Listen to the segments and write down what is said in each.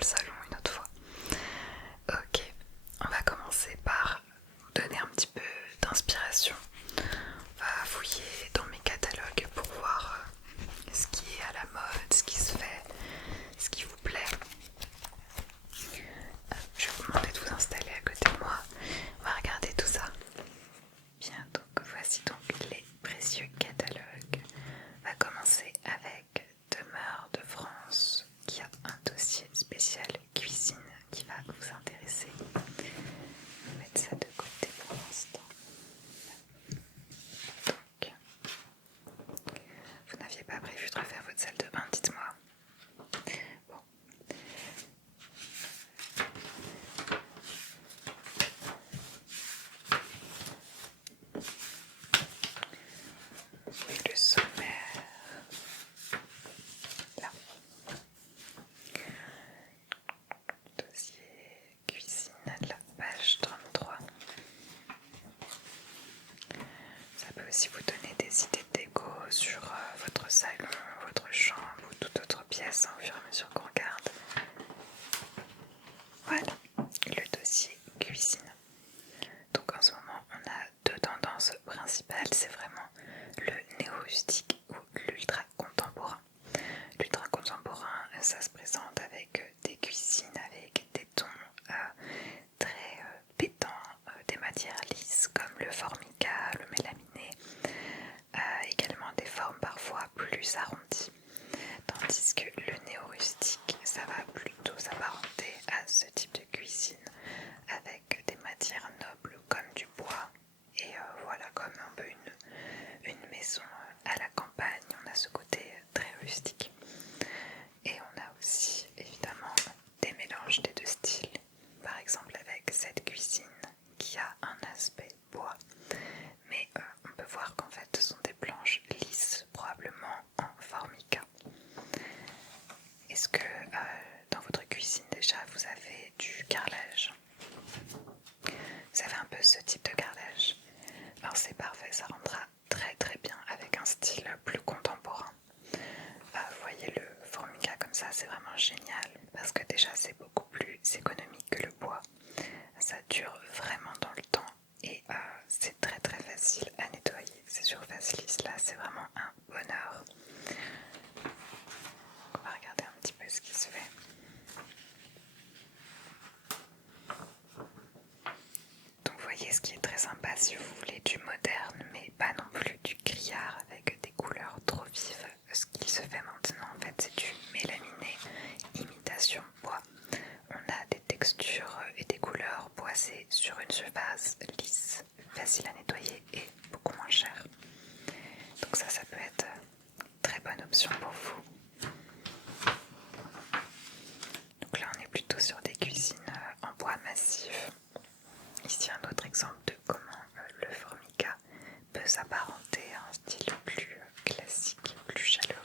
le salon une autre fois. Ok, on va commencer par vous donner un petit peu d'inspiration. On va fouiller dans mes catalogues pour voir ce qui est à la mode, ce qui se fait, ce qui vous plaît. Je vais vous demander de vous installer à côté de moi. On va regarder tout ça. Bien, donc voici donc les précieux catalogues. On va commencer avec Demeure de France qui a un dossier spécial cuisine qui va vous intéresser. On va mettre ça de côté pour l'instant. Donc, vous n'aviez pas prévu de refaire votre salle de bain, dites-moi. Bon. Le sommaire, là. Dossier cuisine, la page 33. Ça peut aussi vous donner des idées de déco sur votre salon, votre chambre ou toute autre pièce au fur et à mesure qu'on regarde. Voilà, le dossier cuisine. Donc en ce moment, on a deux tendances principales, c'est vraiment le néo-rustique ou l'ultra contemporain. L'ultra contemporain, ça se présente avec des cuisines, avec des tons très pétants, des matières lisses comme le formica, le mélaminé, également des formes parfois plus arrondies. Tandis que le néo-rustique, ça va plutôt s'apparenter à ce type de cuisine avec des matières nobles comme du bois et voilà, comme un peu une maison à la campagne. On a ce côté très rustique et on a aussi évidemment des mélanges des deux styles, par exemple avec cette cuisine qui a un aspect bois, mais on peut voir qu'en fait ce sont des planches lisses, probablement en formica. Est-ce que dans votre cuisine déjà vous avez du carrelage? Vous avez un peu ce type de carrelage? Alors c'est parfait, ça rendra très très bien avec un style plus contemporain. Vous voyez le formica comme ça, c'est vraiment génial parce que déjà c'est beaucoup plus économique que le bois. Ça dure vraiment dans le temps et c'est très très facile à nettoyer. C'est sur Facilis, là c'est vraiment un bonheur. On va regarder un petit peu ce qui se fait. Donc vous voyez, ce qui est très sympa si vous voulez du moderne mais pas non plus du criard avec des couleurs trop vives. Ce qui se fait maintenant en fait c'est du mélaminé imitation bois. On a des textures et des couleurs boisées sur une surface lisse, facile à nettoyer et beaucoup moins cher. Donc ça peut être très bonne option pour vous. Donc là on est plutôt sur des cuisines en bois massif. Ici un autre exemple de comment le formica peut s'apparenter à un style plus classique, plus chaleureux.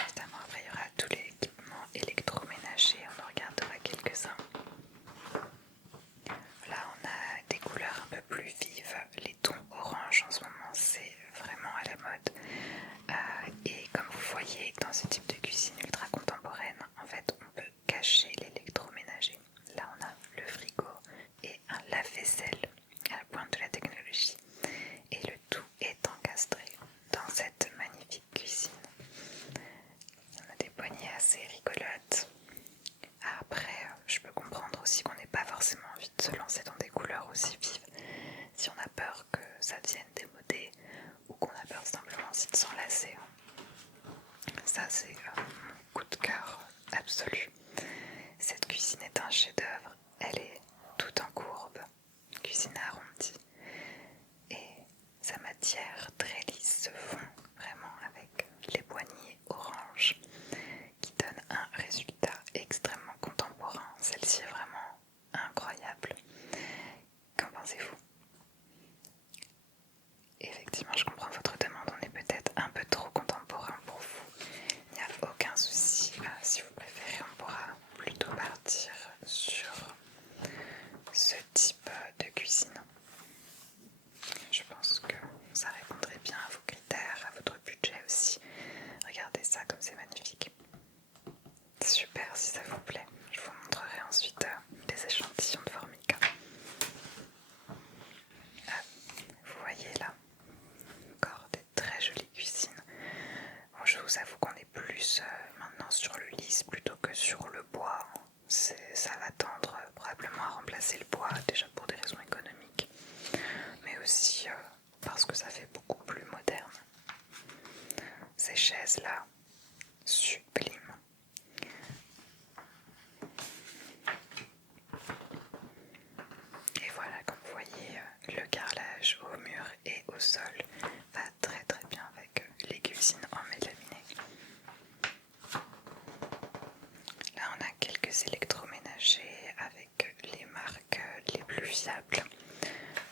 Évidemment après il y aura tous les équipements électroménagers, on en regardera quelques-uns. Là on a des couleurs un peu plus vives, les tons orange en ce moment c'est vraiment à la mode. Et comme vous voyez dans ce type de cuisine ultra contemporaine, en fait on peut cacher l'électroménager. Là on a le frigo et un lave-vaisselle à la pointe de la technologie et le tout est encastré dans cette magnifique cuisine. On a des poignées assez rigolotes. Après je peux comprendre aussi qu'on n'ait pas forcément envie de se lancer dans des couleurs aussi vives si on a peur que ça devienne démodé ou qu'on a peur simplement aussi de s'enlacer. Ça c'est mon coup de cœur absolu. Cette cuisine est un chef-d'œuvre, elle est toute en courbe, cuisine arrondie et sa matière très lisse se fond vraiment avec les poignées orange qui donnent un résultat extrêmement contemporain. Celle-ci est vraiment incroyable. Qu'en pensez-vous? Effectivement, je comprends votre demande, on est peut-être un peu trop contemporain pour vous. Il n'y a aucun souci, si vous préférez, on pourra plutôt partir sur ce type de cuisine. Je pense que ça répondrait bien à vos critères sur le bois. Ça va tendre probablement à remplacer le bois, déjà pour des raisons économiques, mais aussi parce que ça fait beaucoup plus moderne. Ces chaises-là, sublimes. Et voilà, comme vous voyez, le carrelage au mur et au sol va très très bien avec les cuisines en mélaminé. Là, on a quelques électroménagers avec les marques les plus fiables.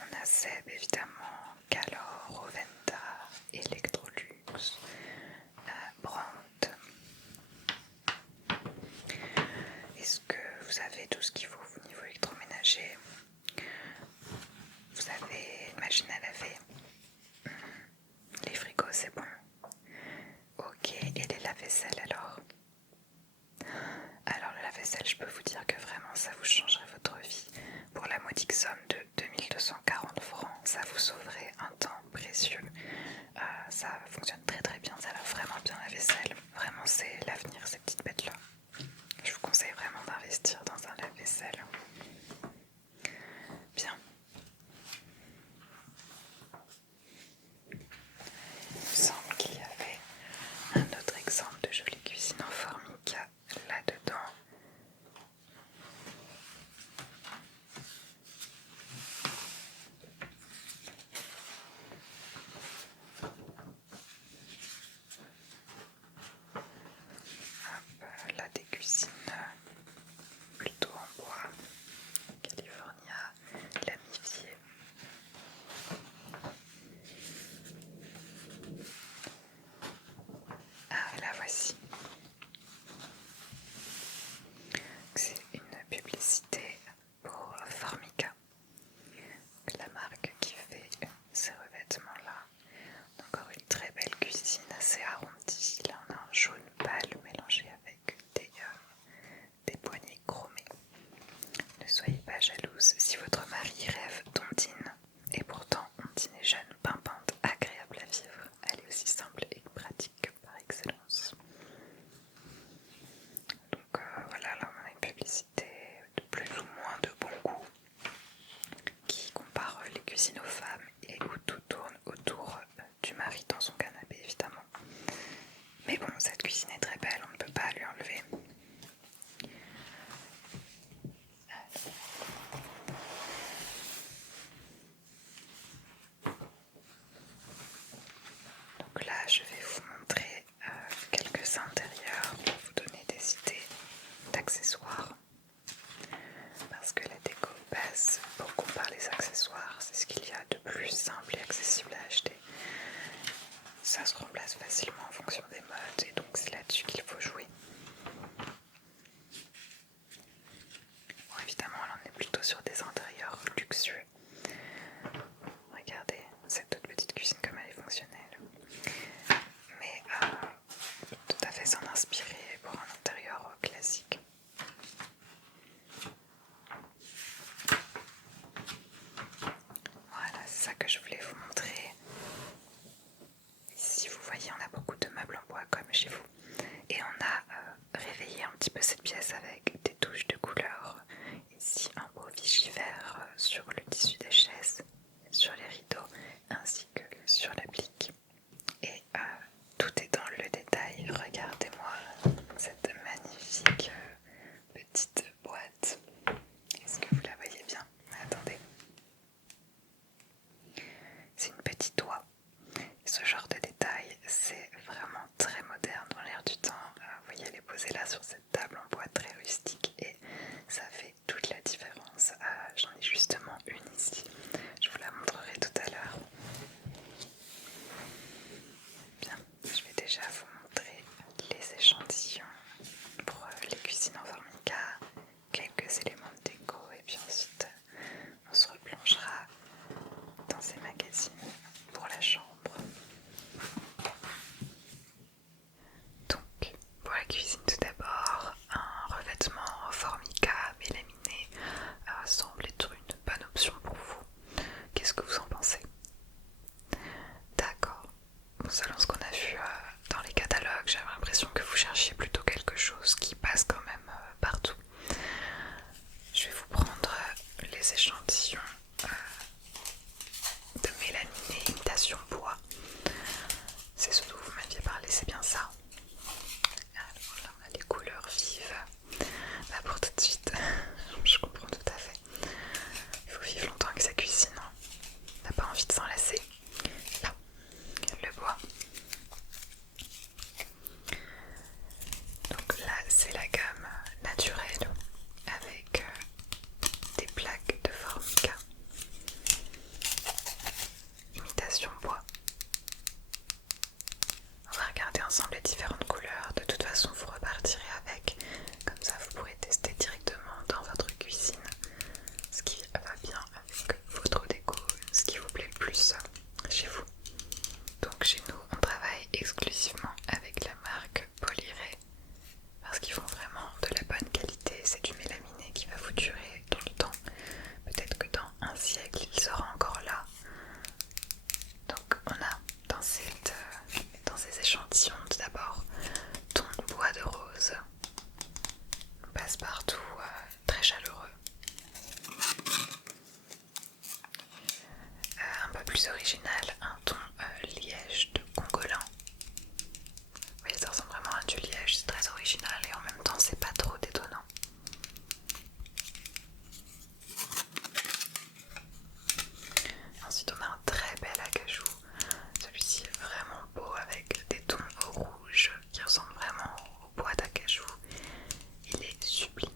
On a Seb évidemment, Calor, Roventa, Electrolux, Brandt. Est-ce que vous avez tout ce qu'il faut au niveau électroménager? Vous avez une machine à laver? Les frigos, c'est bon? Ok, et les lave-vaisselle alors? Alors le lave-vaisselle, je peux vous dire que vraiment ça vous changerait votre vie. Pour la modique somme de 2240 francs, ça vous sauverait un temps précieux. Ça fonctionne très très bien, ça lave vraiment bien la vaisselle. Vraiment c'est l'avenir ces petites bêtes là. Je vous conseille vraiment d'investir dans un lave-vaisselle. Bien. Il me semble qu'il y avait un autre exemple de jolie cuisine en formica là-dedans. Là des cuisines plutôt en bois, California, lamifié. Ah, la voici. C'est une publicité pour Formica, la marque qui fait ces revêtements-là. Encore une très belle cuisine assez arrondie. Là, on a un jaune pâle mélangé avec des poignées chromées. Ne soyez pas jalouse si votre mari rêve d'Ondine. Et pourtant, Ondine est jeune, pimpante, agréable à vivre. Elle est aussi simple et pratique par excellence. Donc voilà, là on a une publicité de plus ou moins de bon goût qui compare les cuisines aux femmes et où tout tourne autour du mari dans son canapé évidemment. Mais bon, cette cuisine est très belle, on ne peut pas lui enlever. Donc là, je vais vous montrer quelques intérieurs pour vous donner des idées d'accessoires. Parce que la déco passe beaucoup par les accessoires, c'est ce qu'il y a de plus simple et accessible à acheter. Ça se remplace facilement en fonction des modes et donc c'est là-dessus qu'il faut jouer. Bon, évidemment, là on est plutôt sur des intérieurs luxueux. Regardez cette toute petite cuisine comme elle est fonctionnelle. Mais tout à fait s'en inspirer pour un intérieur classique. Voilà, c'est ça que je voulais vous montrer. Ici, vous voyez, on a beaucoup de meubles en bois comme chez vous. Et on a réveillé un petit peu cette pièce avec des touches de couleurs. Ici, un beau Vichy vert sur le tissu des chaises, sur les rideaux, ainsi que sur l'applique. Et tout est dans le détail. Regardez-moi cette magnifique petite boîte. Est-ce que vous la voyez bien? Attendez. C'est une petite oie. Ce genre de détail, c'est vraiment très moderne dans l'air du temps. Vous voyez, elle est posée là sur cette table en bois très rustique et ça fait toute la différence. J'en ai justement une ici. Je vous la montrerai tout à ensemble les différentes couleurs. De toute façon, vous repartirez avec. Comme ça, vous pourrez tester directement dans votre cuisine ce qui va bien avec votre déco, ce qui vous plaît le plus chez vous. Donc chez nous, on travaille exclusivement avec la marque Polyray parce qu'ils font vraiment de la bonne qualité. C'est du mélaminé qui va vous durer dans le temps. Peut-être que dans un siècle, il sera encore là. Donc on a dans ces échantillons d'abord ton bois de rose, passe-partout très chaleureux. Un peu plus original, un ton liège de Congolin. Vous voyez, ça ressemble vraiment à du liège, c'est très original et en même temps c'est pas trop détonnant. Ensuite on a un très bel acajou. Celui-ci est vraiment beau avec des tons rouges qui ressemblent vraiment au bois d'acajou. Il est sublime.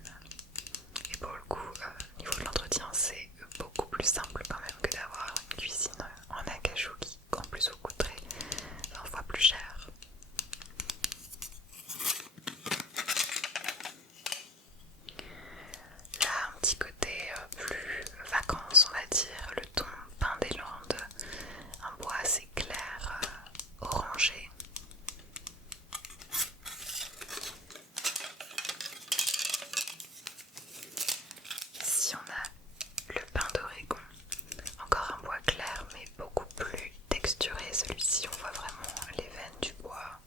Et pour le coup, au niveau de l'entretien, c'est beaucoup plus simple quand même que d'avoir une cuisine en acajou qui en plus vous coûterait 20 fois plus cher. Là, un petit côté plus vacances, on va dire, le ton pin des Landes, un bois assez clair, orangé. Ici on a le pin d'Oregon, encore un bois clair mais beaucoup plus texturé. Celui-ci on voit vraiment les veines du bois.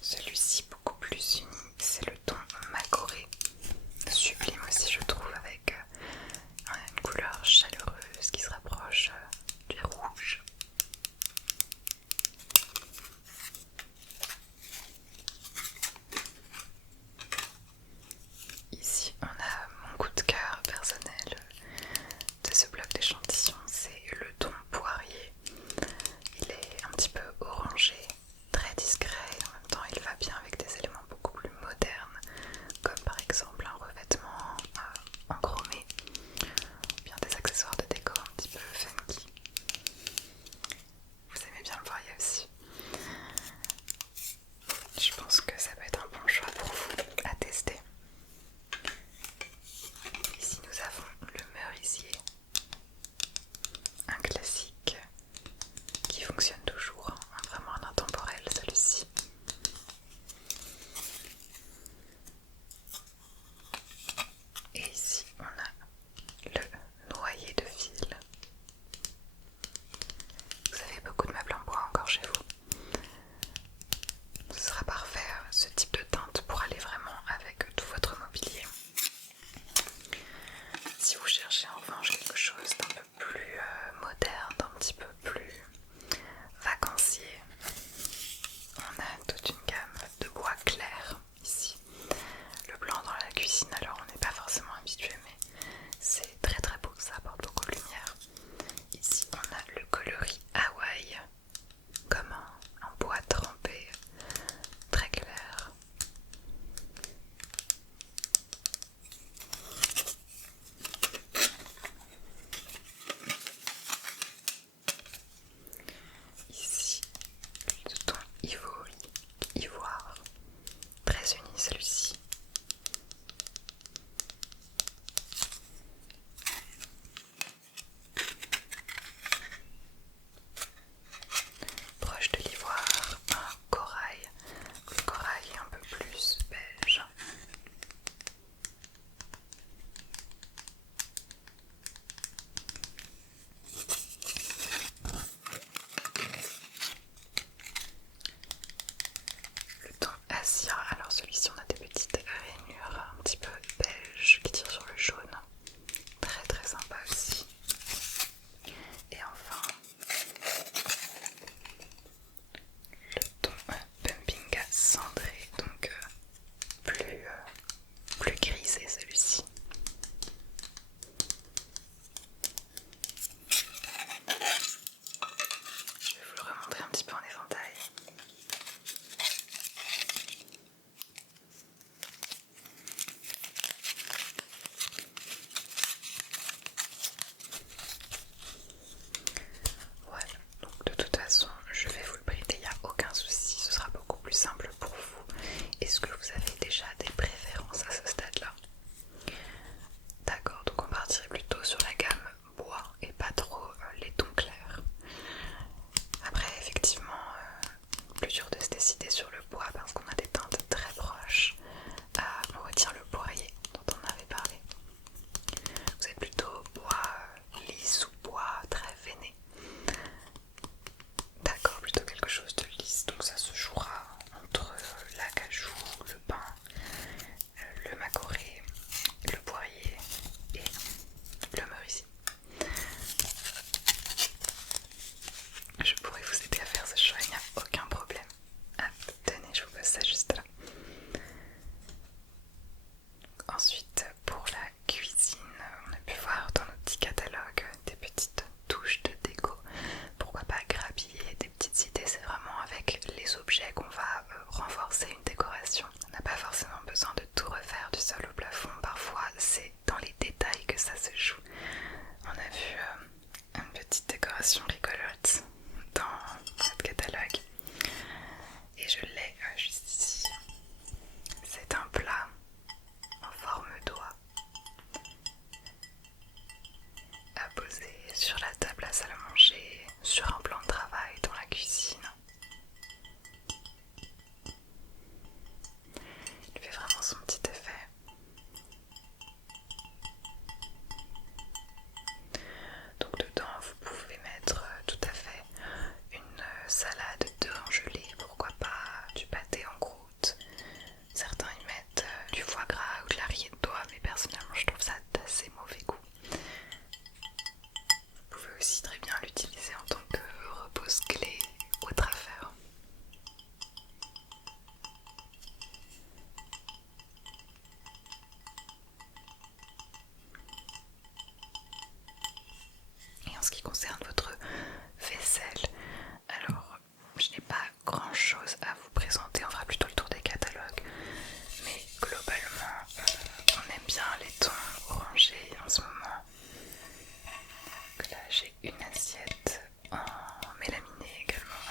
Celui-ci beaucoup plus uni, c'est le ton Macoré, sublime aussi je trouve, avec une couleur chaleureuse qui se rapproche du rouge. Ici on a mon coup de cœur personnel de ce bloc d'échantillons, c'est le ton poirier. Il est un petit peu orangé, très discret et en même temps il va bien avec des éléments beaucoup plus modernes, comme par exemple un revêtement en chromé, ou bien des accessoires de déco un petit peu funky. Vous aimez bien le poirier aussi. Je pense que ça peut être un bon choix pour vous à tester. Ici nous avons le merisier, un classique qui fonctionne toujours, vraiment un intemporel celui-ci. Et ici on a le noyer de fil. Vous avez beaucoup de meubles en bois encore chez vous. Ce sera parfait ce type de teinte pour aller vraiment avec tout votre mobilier. Si vous cherchez en revanche quelque chose d'un peu plus moderne, d'un petit peu plus vacancier, on a toute une gamme de bois clair ici. Le blanc dans la cuisine, alors on n'est pas forcément habitué, mais c'est très très beau, ça apporte beaucoup de lumière. Ici on a le coloris Hawaï, comme un bois trempé, très clair. que ça se joue. On a vu une petite décoration rigolote dans notre catalogue et je l'ai juste ici. C'est un plat en forme d'oie à poser sur la table à salle à manger, sur un plan de travail dans la cuisine. Il fait vraiment son petit effet. Donc dedans vous pouvez mettre tout à fait une salade d'œufs gelée, pourquoi pas du pâté en croûte. Certains y mettent du foie gras ou de la rillette d'oie, mais personnellement je trouve ça d'assez mauvais goût. Vous pouvez aussi très bien l'utiliser en tant que repose-clé ou autre affaire. Et en ce qui concerne votre vaisselle, alors je n'ai pas grand chose à vous présenter, on fera plutôt le tour des catalogues, mais globalement on aime bien les tons orangés en ce moment. Donc là j'ai une assiette en mélaminé également,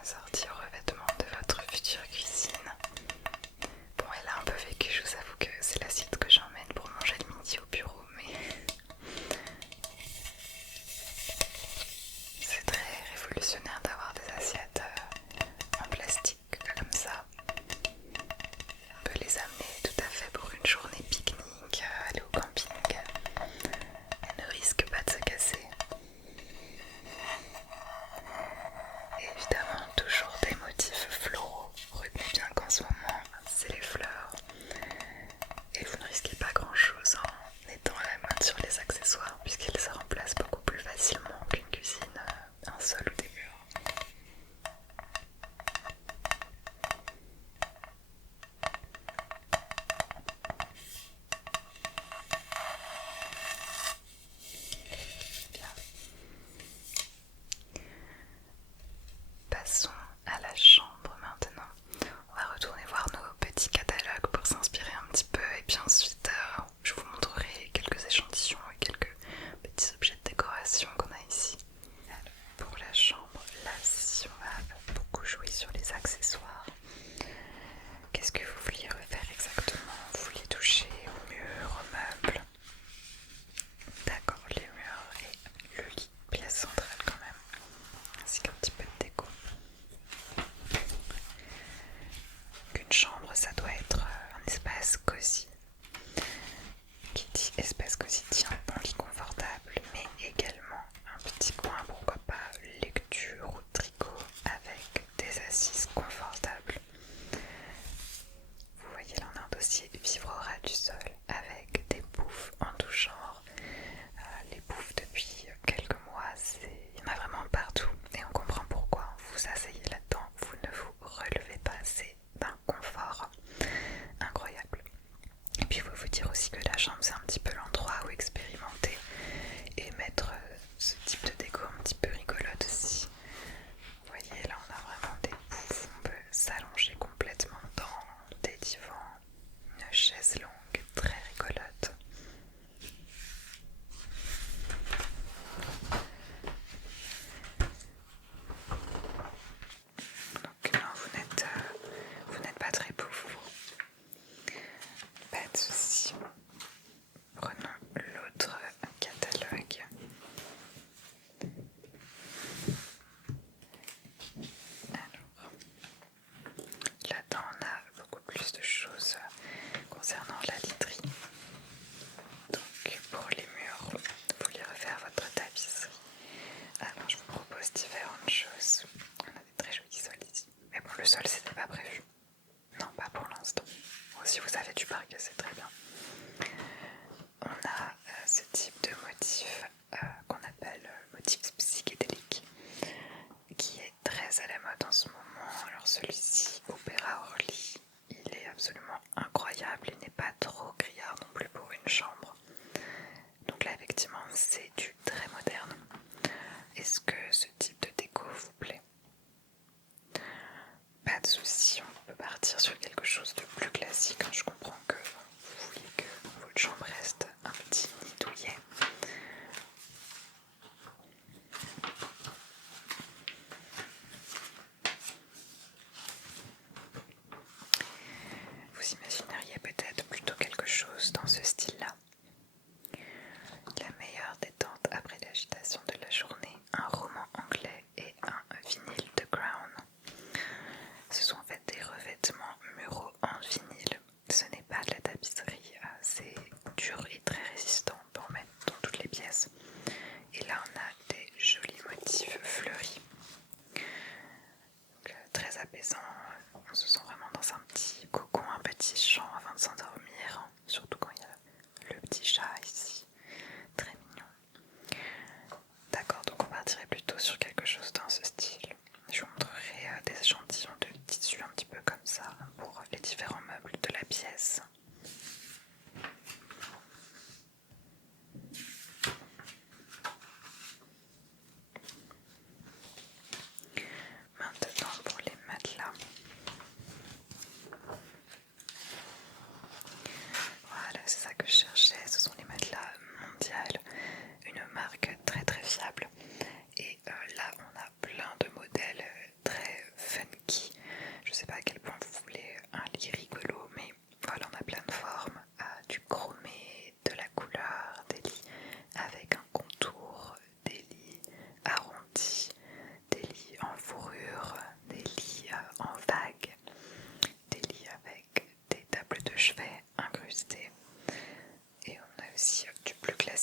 assortie au revêtement de votre future cuisine. Bon, elle a un peu vécu, je vous avoue que c'est l'assiette que j'emmène pour manger le midi au bureau, mais c'est très révolutionnaire d'avoir des assiettes en plastique comme ça. On peut les amener tout à fait pour une journée pique-nique, aller au camping. Elles ne risquent pas de se casser. Et évidemment, toujours des motifs floraux. Retenez bien qu'en ce moment, c'est les fleurs. Et vous ne risquez pas grand chose en étant à la mode sur les accessoires, puisqu'ils se remplacent beaucoup plus facilement qu'une cuisine, un sol ou des murs. Bien. Passons à la chambre maintenant. On va retourner voir nos petits catalogues pour s'inspirer un petit peu et puis ensuite je vous montrerai quelques échantillons et quelques petits objets de décoration qu'on a ici. Alors, pour la chambre, là si on va beaucoup jouer sur les accessoires. Qu'est-ce que vous vouliez refaire exactement? Vous vouliez toucher au mur, au meuble? D'accord, les murs et le lit, pièce centrale quand même, ainsi qu'un petit peu de déco. Une chambre, ça doit être un espace cosy. Qui dit espace cosy dit un bon lit confortable, mais également un petit coin, pourquoi pas lecture ou tricot avec des assises confortables. Vous voyez là on a un dossier vivre au ras du sol avec des bouffes en tout genre. Les bouffes depuis quelques mois, il y en a vraiment partout et on comprend pourquoi. Vous asseyez là-dedans, vous ne vous relevez pas, c'est d'un confort incroyable. Et puis il faut vous dire aussi que la chambre c'est un petit peu l'endroit où expérimenter et mettre ce type de déco un petit peu rigolote aussi. Vous voyez là on a vraiment des bouffes, on peut s'allonger complètement dans des divans, une chaise longue très rigolote. Donc non, vous n'êtes pas très pauvre. Pas de soucis. Prenons l'autre catalogue. Alors, là-dedans on a beaucoup plus de choses concernant la literie. Donc pour les murs, vous voulez refaire votre tapisserie. Alors je vous propose différentes choses. On a des très jolis sols ici. Mais bon, le sol c'était pas prévu. Non, pas pour l'instant. Bon, si vous avez du parquet, c'est très bien. On a ce type de motif qu'on appelle motif psychédélique, qui est très à la mode en ce moment. Alors celui-ci, Opéra Orly, il est absolument incroyable. Il n'est pas trop criard non plus pour une chambre. Donc là, effectivement, c'est du très moderne. Est-ce que ce type de déco vous plaît? Pas de souci, on peut partir sur quelque chose de plus classique. Je comprends que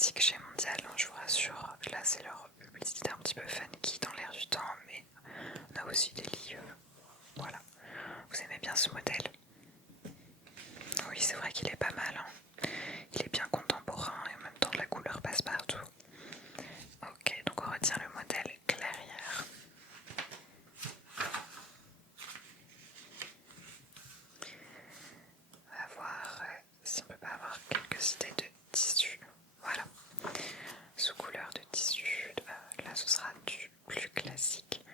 classique chez Mondial, hein, je vous rassure. Là c'est leur publicité un petit peu funky dans l'air du temps, mais on a aussi des lits, voilà. Vous aimez bien ce modèle? Oui, c'est vrai qu'il est pas mal, hein. Il est bien contemporain et en même temps la couleur passe partout. Ok, donc on retient le modèle Clairière. On va voir si on peut pas avoir quelques idées de tissu. Voilà, sous couleur de tissu, là ce sera du plus classique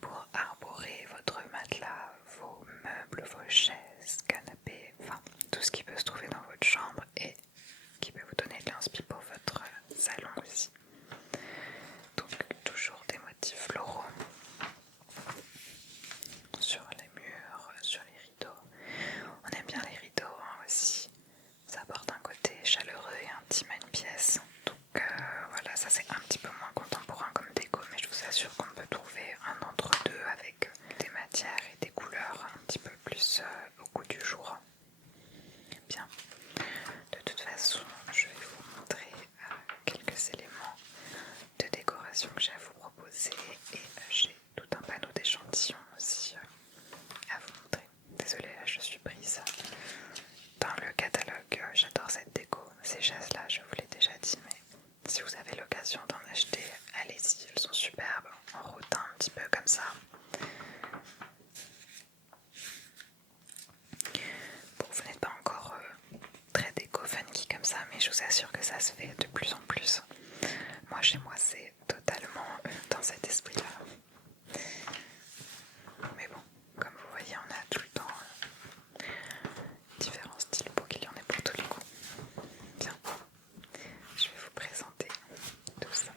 pour arborer votre matelas, vos meubles, vos chaises, canapés, enfin tout ce qui peut se trouver dans votre chambre et qui peut vous donner de l'inspi pour votre salon aussi. Donc toujours des motifs floraux sur les murs, sur les rideaux. On aime bien les rideaux hein, aussi. Ça apporte un côté chaleureux et intime à une pièce. Donc voilà, ça c'est un petit peu moins contemporain comme déco, mais je vous assure qu'on peut trouver un entre-deux avec des matières et des couleurs un petit peu plus au goût du jour. Bien. De toute façon, je vais vous montrer quelques éléments de décoration que j'ai à vous proposer et j'ai tout un panneau d'échantillons aussi à vous montrer. Désolée, là je suis prise dans le catalogue. J'adore cette déco. Ces chaises-là, je vous l'ai déjà dit, mais si vous avez l'occasion d'en acheter, allez-y, elles sont superbes, en rotin un petit peu comme ça. Bon, vous n'êtes pas encore très déco funky comme ça, mais je vous assure que ça se fait de plus en plus. Moi, chez moi, c'est totalement dans cet esprit-là. Mais bon, comme vous voyez, on a tout le temps différents styles pour qu'il y en ait pour tous les goûts. Bien, je vais vous présenter tout ça.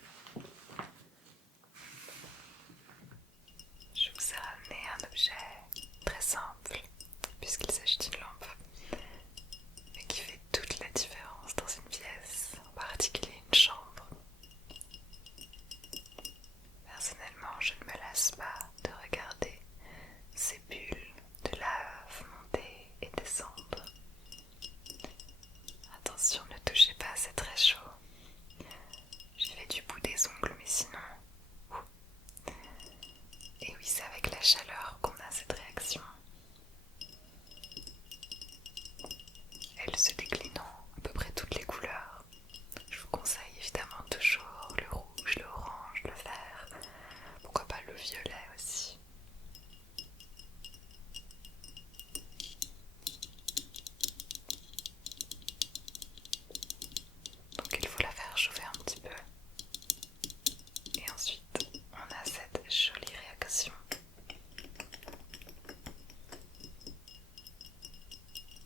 Je vous ai ramené un objet très simple, puisqu'il s'agit d'une lampe, mais qui fait toute la différence dans une pièce, en particulier une chambre. Personnellement, je ne me lasse pas de regarder ces bulles de lave monter et descendre. Attention, ne touchez pas, c'est très chaud. J'y vais du bout des ongles, mais sinon... Et oui, c'est avec la chaleur qu'on a cette réaction. Elle se décline en à peu près toutes les couleurs. Je vous conseille évidemment toujours le rouge, le orange, le vert, pourquoi pas le violet aussi. Donc il faut la faire chauffer un petit peu. Et ensuite, on a cette jolie réaction.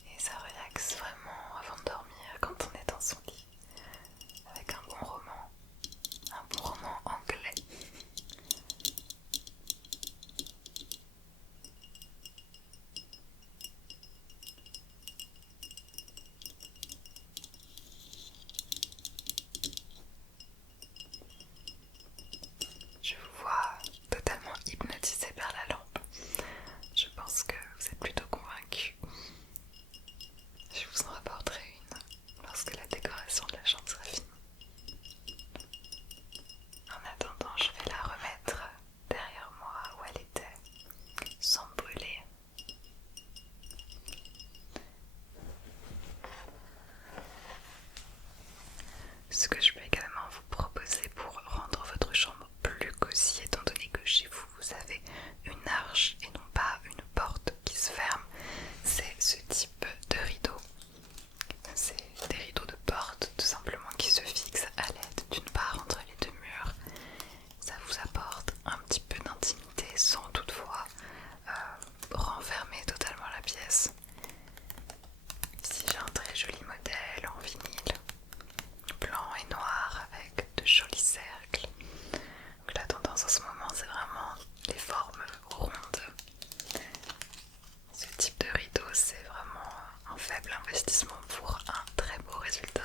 Et ça relaxe vraiment avant de dormir quand on est dans son lit. Avec un bon roman anglais. Je vous vois totalement hypnotisé par la lampe. Je pense que vous êtes plutôt convaincus. Je vous en rapporterai une lorsque la décoration de la chambre sera finie. En attendant, je vais la remettre derrière moi où elle était, sans brûler. Ce que je peux également vous proposer pour rendre votre chambre plus cosy, étant donné que chez vous, vous avez une arche et non pas une porte qui se ferme, c'est ce type de rideau. C'est des rideaux de porte tout simplement qui se fixent à l'aide d'une barre entre les deux murs. Ça vous apporte un petit peu d'intimité sans toutefois renfermer totalement la pièce. Ici j'ai un très joli modèle en vinyle, blanc et noir avec de jolis cercles. Donc la tendance en ce moment c'est vraiment les formes rondes. Ce type de rideau c'est vraiment un faible investissement pour un très beau résultat.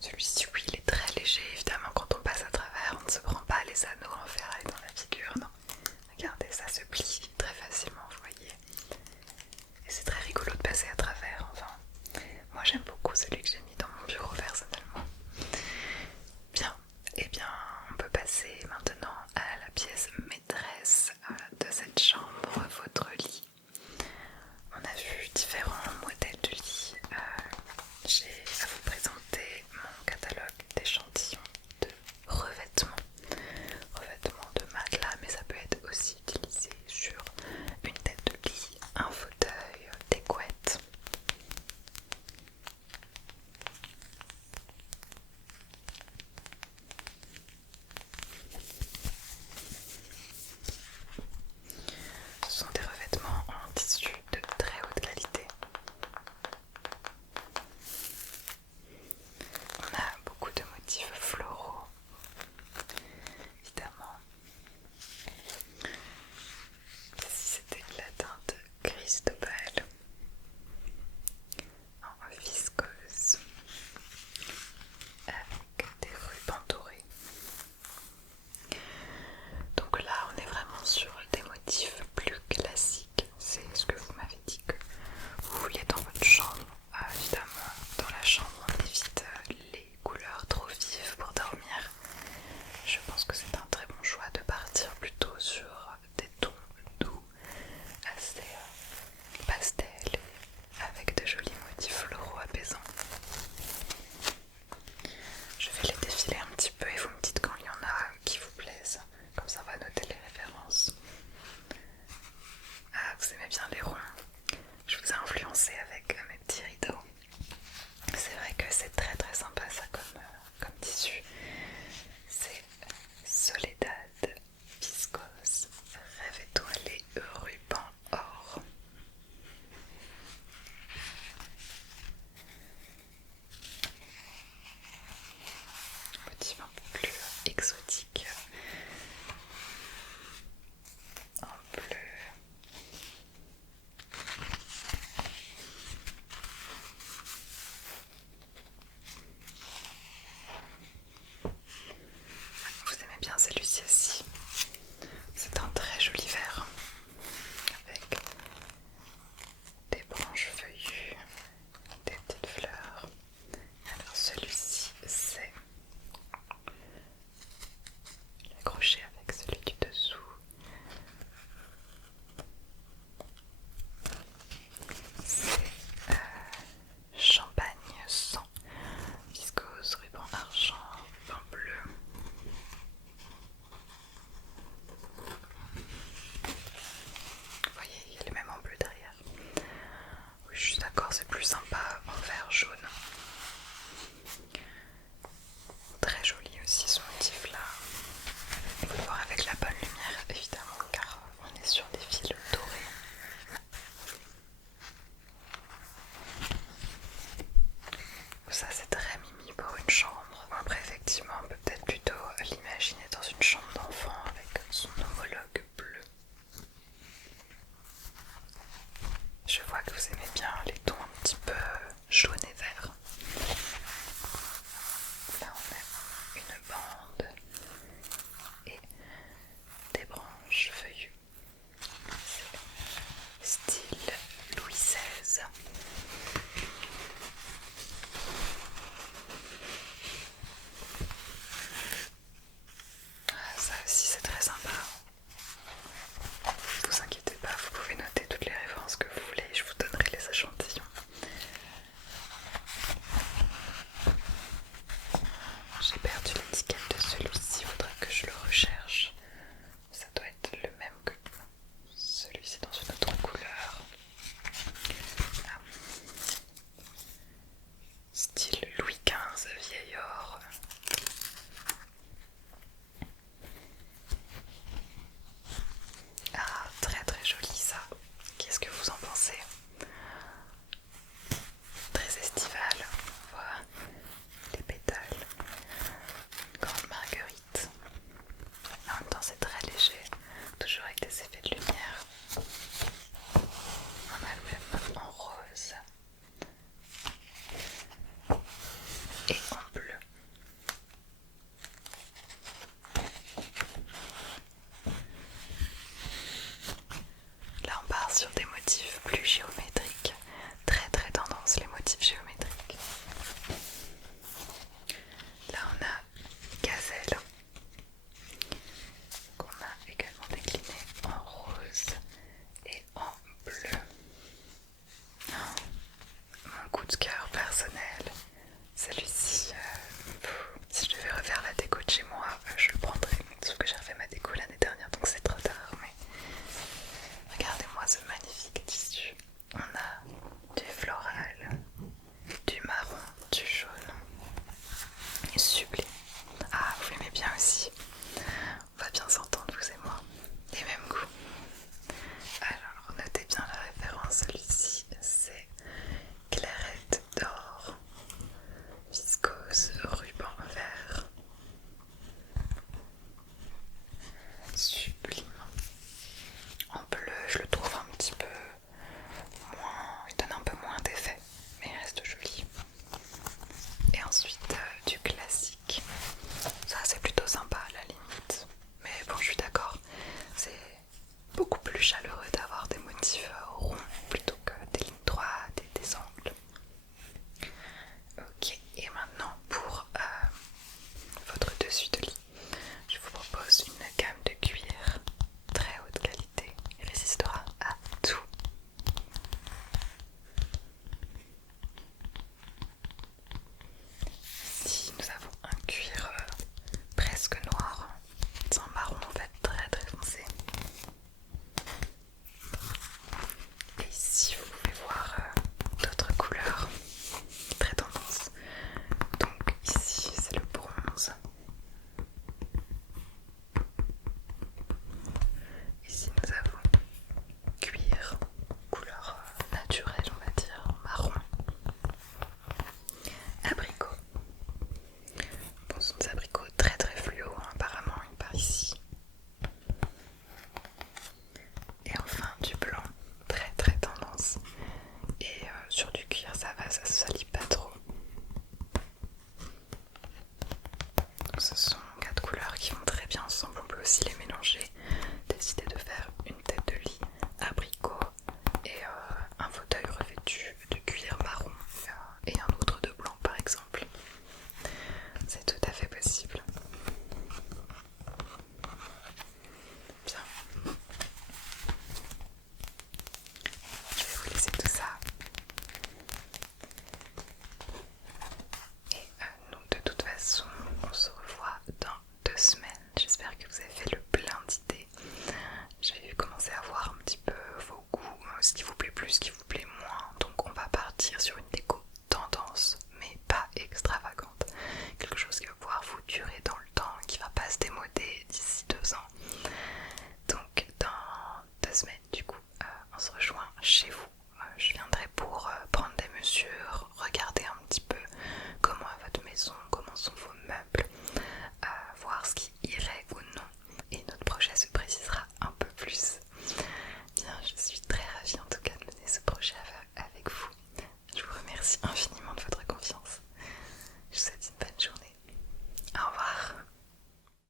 Celui-ci, oui, il est très léger, évidemment, quand on passe à travers, on ne se prend pas les anneaux en ferraille dans la figure, non. Regardez, ça se plie très facilement, vous voyez. Et c'est très rigolo de passer à travers. plus géométriques, très très tendance les motifs géométriques. Là on a gazelle qu'on a également décliné en rose et en bleu. Mon coup de cœur personnel, celui-ci, si je devais refaire la déco de chez moi, je le prendrais, sauf que j'ai refait ma déco l'année dernière donc c'est trop tard, mais regardez-moi ce magnifique tissu. On a du floral, du marron, du jaune, sublime. Ah, vous l'aimez bien aussi, on va bien s'entendre vous et moi, les mêmes goûts. Alors notez bien la référence, celui-ci c'est Clairette d'or, viscose ruban vert, sublime. En bleu je le trouve un petit peu moins, il donne un peu moins d'effet mais il reste joli. Et ensuite du classique, ça c'est plutôt sympa à la limite, mais bon je suis d'accord, c'est beaucoup plus chaleureux d'avoir des motifs ronds plutôt que des lignes droites et des angles. Ok, et maintenant pour votre dessus de lit, je vous propose une gamme de cuir très haute qualité, il résistera à tout. Ici nous avons un cuir presque noir, c'est un marron en fait très très foncé. Et ici vous pouvez voir d'autres couleurs très tendance. Donc ici c'est le bronze. Ici nous avons cuir, couleur naturelle on va dire, marron. Abricot. Bon, ce sont des abricots très très fluo hein, apparemment par ici. Et enfin du blanc, très très tendance. Et sur du cuir ça va, ça se salit pas trop. Donc ce sont 4 couleurs qui vont très bien ensemble, on peut aussi les mélanger. Décider de faire une tête de lit abricot et un fauteuil revêtu de cuir marron et un autre de blanc par exemple. C'est tout à fait possible. Bien. Je vais vous laisser tout ça. Et nous, de toute façon, on se revoit dans 2 semaines. J'espère que vous avez fait le plein d'idées. Je vais commencer à voir un petit peu vos goûts, ce qui vous plaît plus, ce qui vous plaît moins. Donc on va partir sur une déco tendance, mais pas extravagante. Quelque chose qui va pouvoir vous durer dans le temps, qui va pas se démoder d'ici 2 ans. Donc dans 2 semaines, du coup, on se rejoint chez vous. Je viendrai pour prendre des mesures, regarder un petit peu comment est votre maison, comment sont vos meubles, voir ce qui irait ou non. Et notre projet se précisera un peu plus. Bien, je suis très ravie en tout cas de mener ce projet avec vous. Je vous remercie infiniment